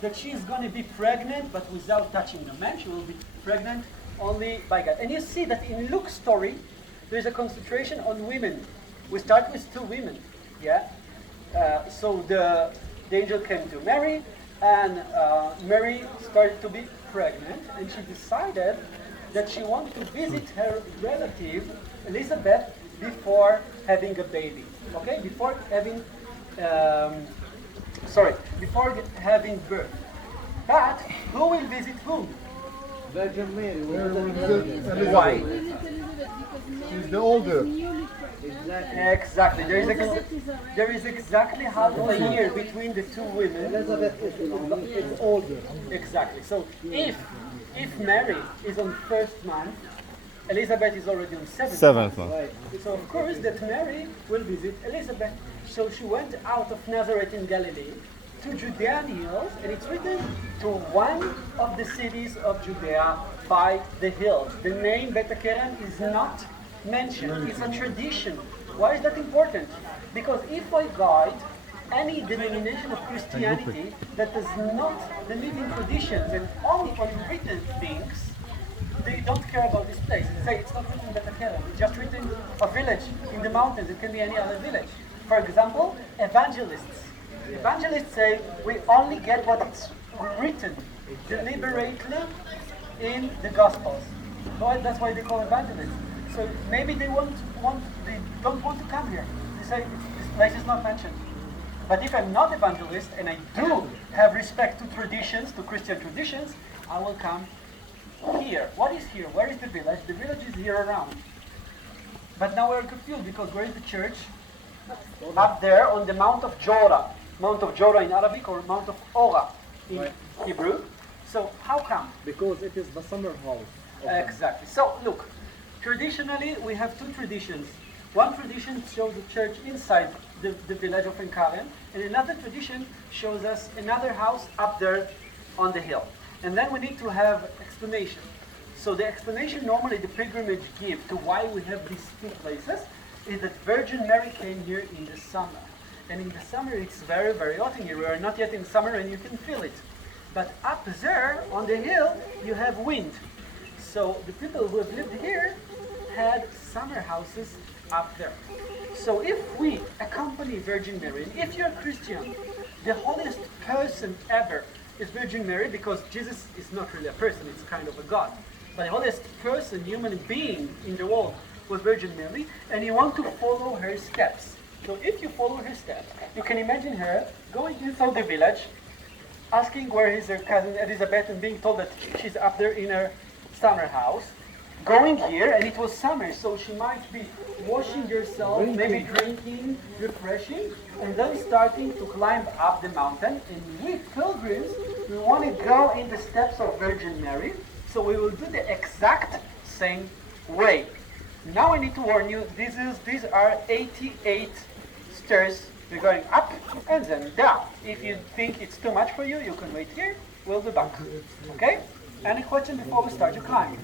that she is going to be pregnant, but without touching the man. She will be pregnant only by God. And you see that in Luke's story, there's a concentration on women. We start with 2 women, yeah? So the angel came to Mary, and Mary started to be pregnant, and she decided that she wanted to visit her relative, Elizabeth, before having a baby, okay? Before having birth. But who will visit whom? Virgin Mary. Why? She's the older. Exactly. There is exactly half a year between the 2 women. Elizabeth is older. Exactly. So if Mary is on 1st month, Elizabeth is already on 7th month. Right. So of course that Mary will visit Elizabeth. So she went out of Nazareth in Galilee to Judean hills, and it's written to one of the cities of Judea by the hills. The name Ein Karem is not mentioned. It's a tradition. Why is that important? Because if I guide any denomination of Christianity that does not believe in traditions and only on written things, they don't care about this place. They say it's not written in Ein Karem. It's just written a village in the mountains. It can be any other village. For example, evangelists. Evangelists say we only get what it's written deliberately in the Gospels. So that's why they call evangelists. So maybe they don't want to come here. They say this place is not mentioned. But if I'm not evangelist and I do have respect to traditions, to Christian traditions, I will come here. What is here? Where is the village? The village is here around. But now we're confused because where is the church? Up there on the Mount of Jorah. Mount of Jorah in Arabic, or Mount of Ora in Hebrew. So how come? Because it is the summer house. Exactly. So look, traditionally we have 2 traditions. One tradition shows the church inside the village of Ein Karem, and another tradition shows us another house up there on the hill. And then we need to have explanation. So the explanation normally the pilgrimage give to why we have these 2 places is that Virgin Mary came here in the summer. And in the summer it's very, very hot in here. We are not yet in summer and you can feel it. But up there on the hill you have wind. So the people who have lived here had summer houses up there. So if we accompany Virgin Mary, and if you're Christian, the holiest person ever is Virgin Mary, because Jesus is not really a person, it's kind of a God. But the holiest person, human being in the world was Virgin Mary, and you want to follow her steps. So if you follow her steps, you can imagine her going inside the village, asking where is her cousin Elizabeth, and being told that she's up there in her summer house. Going here, and it was summer, so she might be washing herself, maybe drinking, refreshing, and then starting to climb up the mountain. And we pilgrims, we want to go in the steps of Virgin Mary, so we will do the exact same way. Now I need to warn you, these are 88 stairs. We're going up and then down. If you think it's too much for you, you can wait here. We'll be back. Okay? Any question before we start your climb?